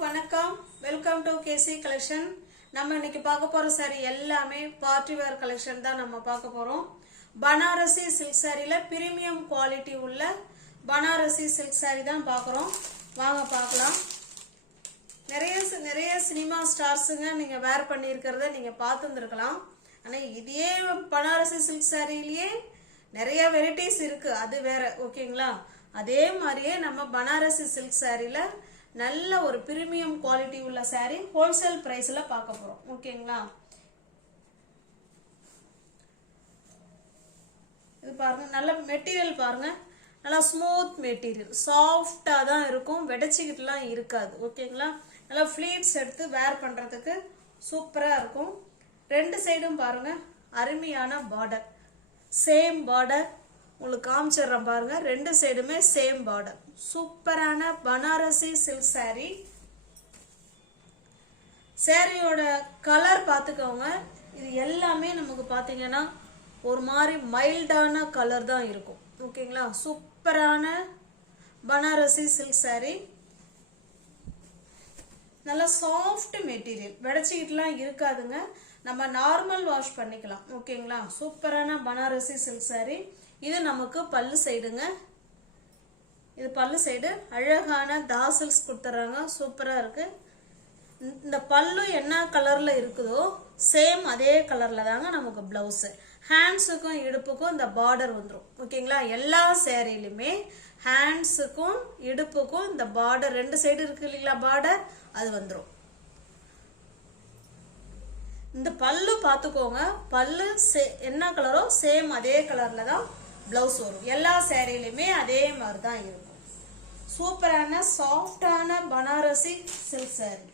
வணக்கம். Welcome to K C collection. நம்ம இன்னைக்கு பார்க்க போற சாரி எல்லாமே பார்ட்டி வேர் கலெக்ஷன் தான் நம்ம பார்க்க போறோம். பனாரசி சில்க் சாரியில பிரீமியம் குவாலிட்டி உள்ள பனாரசி சில்க் சாரி தான் பார்க்குறோம். வாங்க பார்க்கலாம். நிறைய சினிமா ஸ்டார்ஸுங்க நீங்க வேர் பண்ணியிருக்கிறத நீங்க பார்த்துருக்கலாம். ஆனால் இதே பனாரசி சில்க் சாரியிலேயே நிறைய வெரைட்டிஸ் இருக்கு, அது வேற. ஓகேங்களா? அதே மாதிரியே நம்ம பனாரசி சில்க் சாரியில நல்ல ஒரு பிரீமியம் குவாலிட்டி உள்ள சாரி ஹோல்சேல் பிரைஸ்ல பார்க்க போறோம். ஓகேங்களா? இது பாருங்க, நல்ல மெட்டீரியல் பாருங்க, நல்லா ஸ்மூத் மெட்டீரியல், சாஃப்டா தான் இருக்கும், வெடைச்சிக்கிட்டுலாம் இருக்காது. ஓகேங்களா? நல்லா ஃபிளீட்ஸ் எடுத்து வேர் பண்றதுக்கு சூப்பரா இருக்கும். ரெண்டு சைடும் பாருங்க, அருமையான பார்டர், சேம் பார்டர் உங்களுக்கு காமிச்சிடுறேன் பாருங்க. ரெண்டு சைடுமே சேம் பார்டர், சூப்பரான பனாரசி சில்க் சாரி. சாரியோட கலர் பார்த்துக்கோங்க. இது எல்லாமே நமக்கு பார்த்தீங்கன்னா ஒரு மாதிரி மைல்டான கலர் தான் இருக்கும். ஓகேங்களா? சூப்பரான பனாரசி சில்க் சாரி, நல்லா சாஃப்ட் மெட்டீரியல், வெடைச்சிக்கிட்டுலாம் இருக்காதுங்க. நம்ம நார்மல் வாஷ் பண்ணிக்கலாம். ஓகேங்களா? சூப்பரான பனாரசி சில்க் சாரி. இது நமக்கு பல்லு சைடுங்க. இது பல்லு சைடு அழகான தாசல்ஸ் கொடுத்துறாங்க, சூப்பரா இருக்கு. இந்த பல்லு என்ன கலர்ல இருக்குதோ சேம் அதே கலர்ல தாங்க நமக்கு பிளவுஸ். ஹேண்ட்ஸுக்கும் இடுப்புக்கும் இந்த பார்டர் வந்துடும். ஓகேங்களா? எல்லா சேரீலுமே ஹேண்ட்ஸுக்கும் இடுப்புக்கும் இந்த பார்டர், ரெண்டு சைடு இருக்கு இல்லைங்களா பார்டர், அது வந்துடும். இந்த பல்லு பார்த்துக்கோங்க, பல்லு என்ன கலரோ சேம் அதே கலர்ல தான் பிளவுஸ் வரும். எல்லா சேரீலுமே அதே மாதிரி தான் இருக்கும். சூப்பரான சாஃப்டான பனாரசி சில்க் சாரி.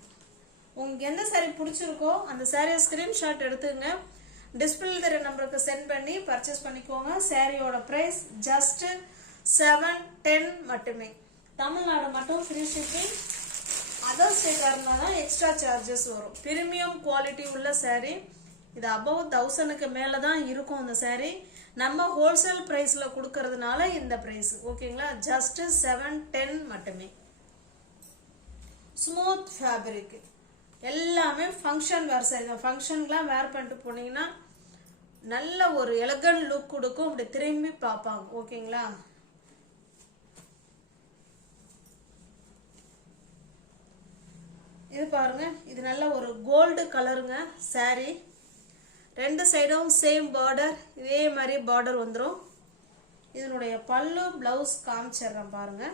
உங்களுக்கு எந்த சாரி பிடிச்சிருக்கோ அந்த சாரியை ஸ்கிரீன்ஷாட் எடுத்துங்க, டிஸ்பிளே தெரிய நம்பருக்கு சென்ட் பண்ணி பர்ச்சேஸ் பண்ணிக்கோங்க. சாரியோட பிரைஸ் ஜஸ்ட் 710 மட்டுமே. தமிழ்நாடு மட்டும் ஃப்ரீ ஷிப்பிங். அதர் ஸ்டேட்டா இருந்தால் எக்ஸ்ட்ரா சார்ஜஸ் வரும். பிரீமியம் குவாலிட்டி உள்ள சாரி. இது அபவ் 1000க்கு மேல தான் இருக்கும் இந்த சாரி. நம்ம ஹோல்சேல் பிரைஸ்ல கொடுக்கறதுனால இந்த பிரைஸ். ஓகேங்களா? ஜஸ்ட் 710 மட்டுமே. ஸ்மூத் ஃபேப்ரிக், எல்லாமே ஃபங்க்ஷன் வேர் சாரி தான். ஃபங்க்ஷன்லாம் வேர் பண்ணிட்டு போனீங்கன்னா நல்ல ஒரு எலகன்ட் லுக் கொடுக்கும், அப்படி திரும்பி பார்ப்பாங்க. ஓகேங்களா? இது பாருங்க, இது நல்ல ஒரு கோல்டு கலருங்க சாரி. ரெண்டு சைடும் சேம் பார்டர், இதே மாதிரி பார்டர் வந்துடும். இதனுடைய பல்லு பிளவுஸ் காமிச்சிடுறேன் பாருங்க.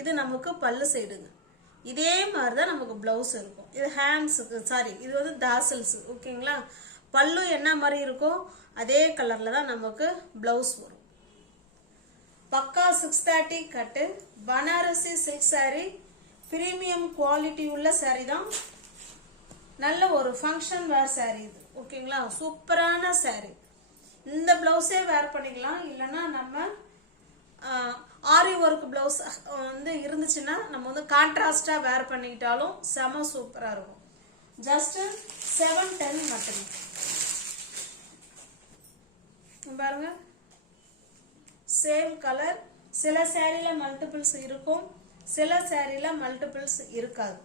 இது நமக்கு பல்லு சைடுங்க. இதே மாதிரி தான் நமக்கு பிளவுஸ் இருக்கும். இது ஹேண்ட்ஸுக்கு, சாரி, இது வந்து தாசல்ஸ். ஓகேங்களா? பல்லு என்ன மாதிரி இருக்கோ அதே கலர்ல தான் நமக்கு பிளவுஸ் வரும். பக்கா 630 கட்டு Banarasi silk sari, premium quality உள்ள சாரி தான். நல்ல ஒரு ஃபங்க்ஷன் வேர் சாரி இது. ஓகேங்களா? சூப்பரான சாரி. இந்த பிளவுஸே வேர் பண்ணிக்கலாம், இல்லைன்னா நம்ம ஆரி ஒர்க் பிளவுஸ் வந்து இருந்துச்சுன்னா நம்ம வந்து கான்ட்ராஸ்டா வேர் பண்ணிக்கிட்டாலும் செம சூப்பரா இருக்கும். ஜஸ்ட் 710 மட்டுமே. பாருங்க, சேம் கலர். சில சாரியில மல்டிபிள்ஸ் இருக்கும், சில சாரியில மல்டிபிள்ஸ் இருக்காது.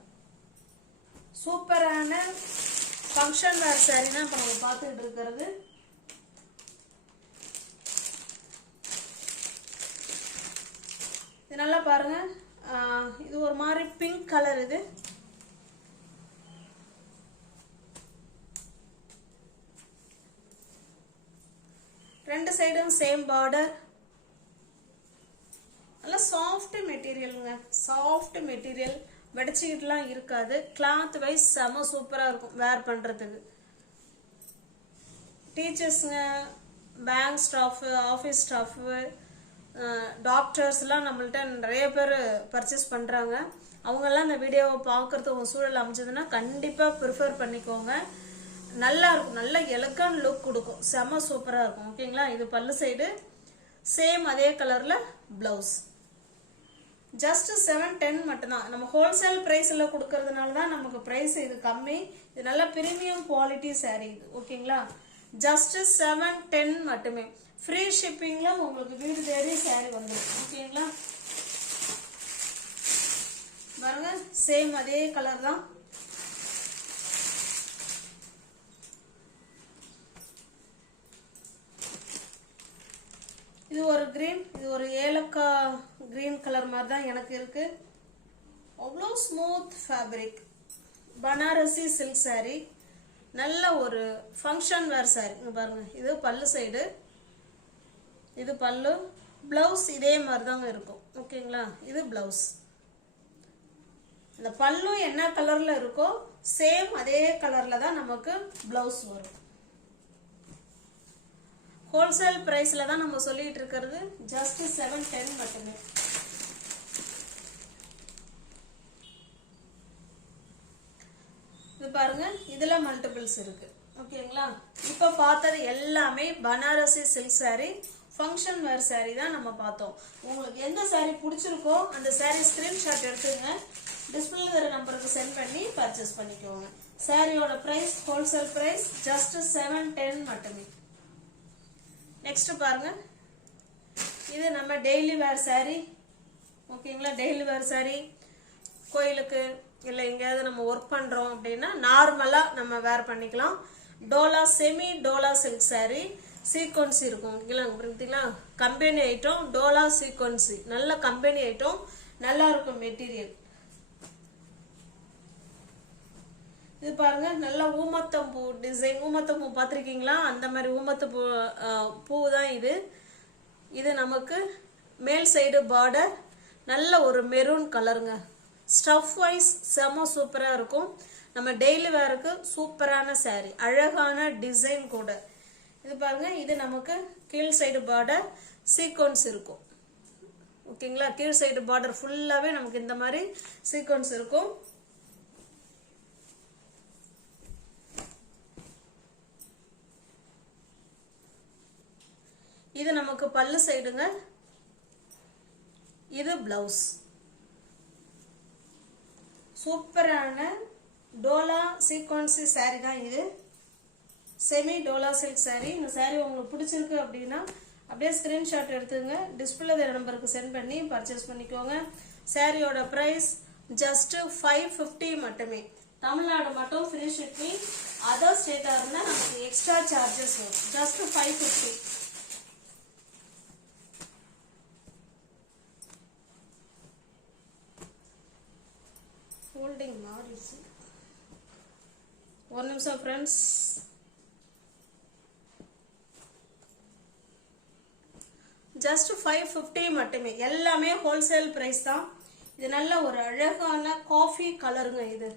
சூப்பரான ஃபங்க்ஷன் வேர் சாரி தான் இப்போ நம்ம பார்த்துக்கிட்டு இருக்கிறது. இது நல்லா பாருங்க, இது ஒரு மாதிரி பிங்க் கலர். இது ரெண்டு சைடும் சேம் பார்டர். நல்லா சாஃப்ட் மெட்டீரியலுங்க, சாஃப்ட் மெட்டீரியல், வெடைச்சிக்கிட்டுலாம் இருக்காது. கிளாத் வைஸ் செம சூப்பரா இருக்கும் வேர் பண்றதுக்கு. டீச்சர்ஸுங்க, பேங்க் ஸ்டாஃப், ஆஃபீஸ் ஸ்டாஃப், டாக்டர்ஸ்லாம் நம்மள்ட்ட நிறைய பேர் பர்ச்சேஸ் பண்றாங்க. அவங்கெல்லாம் இந்த வீடியோவை பார்க்கறது உங்க சூழல் அமைஞ்சதுன்னா கண்டிப்பா ப்ரிஃபர் பண்ணிக்கோங்க. நல்லா இருக்கும், நல்ல எலகன்ட் லுக் கொடுக்கும், செம சூப்பரா இருக்கும். ஓகேங்களா? இது பல்லு சைடு, சேம் அதே கலர்ல பிளவுஸ். ஜஸ்ட் 710 மட்டும்தான். நம்ம ஹோல்சேல் பிரைஸ்ல கொடுக்கறதுனால தான் நமக்கு பிரைஸ் இது கம்மி. இது நல்ல பிரீமியம் குவாலிட்டி சாரி இது. ஓகேங்களா? ஜஸ்ட் 710 மட்டுமே. ஃப்ரீ ஷிப்பிங்ல உங்களுக்கு வீடு தேடி சாரி வந்துடும். ஓகேங்களா? சேம் அதே கலர் தான். இது ஒரு கிரீன், இது ஒரு ஏலக்காய் கிரீன் கலர் மாதிரி தான் எனக்கு இருக்கு. அவ்வளோ smooth fabric, Banarasi silk saree, நல்ல ஒரு ஃபங்க்ஷன் வேர் saree. இங்க பாருங்க, இது பல்லு சைடு, இது பல்லு. பிளவுஸ் இதே மாதிரி தாங்க இருக்கும். ஓகேங்களா, இது பிளவுஸ். இந்த பல்லு என்ன கலர்ல இருக்கோ சேம் அதே கலர்ல தான் நமக்கு பிளவுஸ் வரும். ஹோல்சேல் பிரைஸ்ல தான் நம்ம சொல்லிட்டு இருக்கிறது. ஜஸ்ட் 710 மட்டுமே. இது பாருங்க, இதுல மல்டிபிள்ஸ் இருக்கு. ஓகேங்களா, இப்ப பார்த்தது எல்லாமே பனாரசி சில்க் saree, ஃபங்க்ஷன் வேர் saree தான் நம்ம பார்த்தோம். உங்களுக்கு எந்த saree பிடிச்சிருக்கோ அந்த saree ஸ்கிரீன்ஷாட் எடுத்துங்க, டிஸ்பிளேல இருக்கிற நம்பருக்கு சென்ட் பண்ணி பர்ச்சேஸ் பண்ணிக்கோங்க. சாரியோட பிரைஸ் ஹோல்சேல் பிரைஸ் ஜஸ்ட் 710 மட்டுமே. நெக்ஸ்ட் பாருங்க, இது நம்ம டெய்லி வேர் saree. ஓகேங்களா, டெய்லி வேர் saree கோயிலுக்கு இல்லை எங்கேயாவது நம்ம ஒர்க் பண்றோம் அப்படின்னா நார்மலா நம்ம வேர் பண்ணிக்கலாம். Dola semi Dola silk saree, சீக்வன்சி இருக்கும். ஓகேங்களா, கம்பெனி ஐட்டம், டோலா சீக்வன்சி, நல்ல கம்பெனி ஐட்டம், நல்லா இருக்கும் மெட்டீரியல். இது பாருங்க, நல்ல ஊமத்தம் பூ டிசைன். ஊமத்தம் பூ பார்த்துருக்கீங்களா? அந்த மாதிரி ஊமத்த பூ தான் இது. இது நமக்கு மேல் சைடு பார்டர், நல்ல ஒரு மெரூன் கலருங்க. ஸ்டஃப் வைஸ் செம சூப்பரா இருக்கும். நம்ம டெய்லி வேருக்கு சூப்பரான saree, அழகான டிசைன் கூட. இது பாருங்க, இது நமக்கு கீழ் சைடு பார்டர் சீக்வன்ஸ் இருக்கும். ஓகேங்களா, கீழ் சைடு பார்டர் ஃபுல்லாவே நமக்கு இந்த மாதிரி சீக்வன்ஸ் இருக்கும். இது நமக்கு பல்லு சைடுங்க, இது பிளவுஸ். சூப்பரான டோலா சீக்வன்சி saree தான் இது. Semi Dola silk saree. இந்த saree உங்களுக்கு பிடிச்சிருக்கு அப்படின்னா அப்படியே ஸ்கிரீன்ஷாட் எடுத்துங்க, டிஸ்பிளே நம்பருக்கு சென்ட் பண்ணி பர்ச்சேஸ் பண்ணிக்கோங்க. சாரியோட பிரைஸ் ஜஸ்ட் 550 மட்டுமே. தமிழ்நாடு மட்டும் ஃப்ரீ ஷிப்பிங். அதர் ஸ்டேட்டா இருந்தா நமக்கு எக்ஸ்ட்ரா சார்ஜஸ் வரும். ஜஸ்ட் 550. ஹோல்டிங் மாறிடுச்சு, ஒரு நிமிஷம் ஃப்ரெண்ட்ஸ். ஜஸ்ட் 550 மட்டுமே. எல்லாமே ஹோல்சேல் பிரைஸ் தான். இது நல்ல ஒரு அழகான காஃபி கலருங்க. இது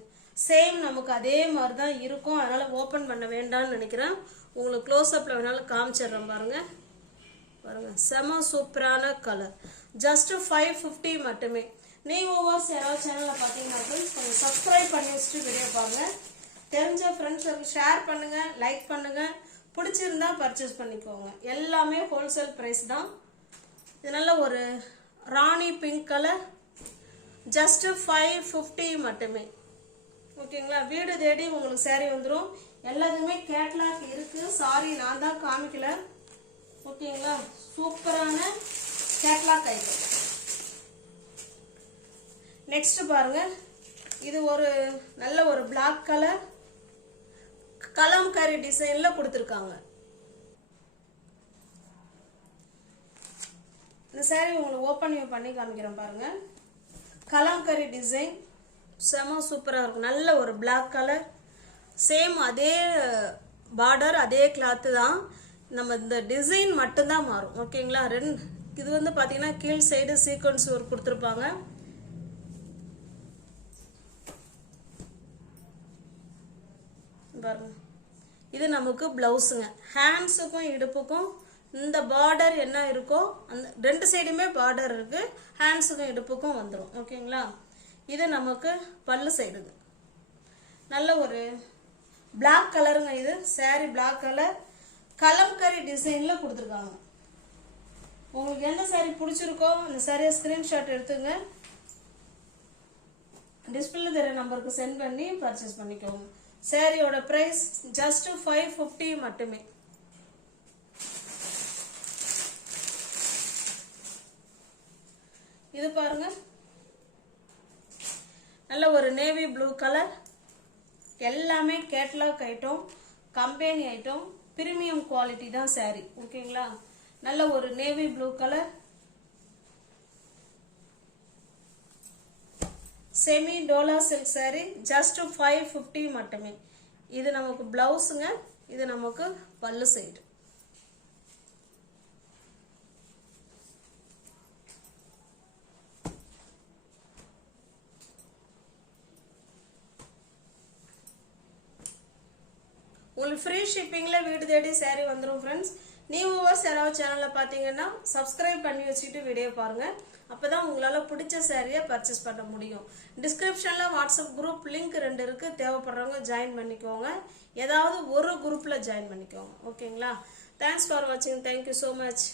சேம் நமக்கு அதே மாதிரி தான் இருக்கும், அதனால ஓபன் பண்ண வேண்டாம்னு நினைக்கிறேன். உங்களுக்கு க்ளோஸ் அப்ல வேணாலும் காமிச்சிடுறேன் பாருங்க. பாருங்க, செம சூப்பரான கலர். ஜஸ்ட் 550 மட்டுமே. நீங்க ஓவர்ஸ் யாராவது சேனல்ல பாத்தீங்கன்னா கொஞ்சம் சப்ஸ்கிரைப் பண்ணி வச்சுட்டு வீடியோ பாருங்க. தெரிஞ்ச ஃப்ரெண்ட்ஸுக்கு ஷேர் பண்ணுங்க, லைக் பண்ணுங்க. பிடிச்சிருந்தா பர்ச்சேஸ் பண்ணிக்கோங்க. எல்லாமே ஹோல்சேல் பிரைஸ் தான். இது நல்ல ஒரு ராணி பிங்க் கலர். ஜஸ்ட் 550 மட்டுமே. ஓகேங்களா, வீடு தேடி உங்களுக்கு saree வந்துடும். எல்லாத்துக்குமே கேட்லாக் இருக்கு. சாரி, நான் தான் காமிக்கல. ஓகேங்களா, சூப்பரான கேட்லாக் ஐட்டம். நெக்ஸ்ட் பாருங்க, இது ஒரு நல்ல ஒரு பிளாக் கலர் கலம்காரி டிசைன்ல கொடுத்துருக்காங்க. இந்த saree உங்களுக்கு ஓபன் பண்ணி காமிக்கிறேன் பாருங்க. கலம்காரி டிசைன் செம சூப்பரா இருக்கும். நல்ல ஒரு பிளாக் கலர், சேம் அதே பார்டர், அதே கிளாத் தான். நம்ம இந்த டிசைன் மட்டும்தான் மாறும். ஓகேங்களா, இது வந்து பாத்தீங்கன்னா கீழ் சைடு சீக்வன்ஸ் ஒர்க் கொடுத்துருப்பாங்க. பாருங்க, இது நமக்கு பிளவுஸுங்க. ஹேண்ட்ஸுக்கும் இடுப்புக்கும் இந்த பார்டர் என்ன இருக்கோ அந்த ரெண்டு சைடுமே பார்டர் இருக்கு. ஹேண்ட்ஸுக்கும் இடுப்புக்கும் வந்துடும். ஓகேங்களா, இது நமக்கு பல்லு சைடுங்க. நல்ல ஒரு பிளாக் கலருங்க. இது saree பிளாக் கலர் கலம்காரி டிசைன்ல கொடுத்துருக்காங்க. உங்களுக்கு எந்த saree பிடிச்சிருக்கோ அந்த சாரியை ஸ்கிரீன்ஷாட் எடுத்துங்க, டிஸ்பிளே தெரிய நம்பருக்கு சென்ட் பண்ணி பர்ச்சேஸ் பண்ணிக்கோங்க. சாரியோட பிரைஸ் ஜஸ்ட் 550 மட்டுமே. இது பாருங்க, நல்ல ஒரு நேவி ப்ளூ கலர். எல்லாமே catalogue item, company item, premium quality தான் saree. ஓகேங்களா? நல்ல ஒரு navy blue colour, semi Dola silk saree, just 550 மட்டுமே. இது நமக்கு பிளவுஸுங்க, இது நமக்கு பல்லு சைடு. உங்களுக்கு ஃப்ரீ ஷிப்பிங்கில் வீடு தேடி saree வந்துடும் ஃப்ரெண்ட்ஸ். நியூவர்ஸ் யாராவது சேனலில் பார்த்தீங்கன்னா சப்ஸ்கிரைப் பண்ணி வச்சுட்டு வீடியோ பாருங்கள். அப்போ தான் உங்களால் பிடிச்ச சாரியை பர்ச்சேஸ் பண்ண முடியும். டிஸ்கிரிப்ஷனில் வாட்ஸ்அப் குரூப் லிங்க் 2 இருக்குது. தேவைப்படுறவங்க ஜாயின் பண்ணிக்கோங்க. ஏதாவது ஒரு குரூப்பில் ஜாயின் பண்ணிக்கோங்க. ஓகேங்களா? தேங்க்ஸ் ஃபார் வாட்சிங். Thank you so much.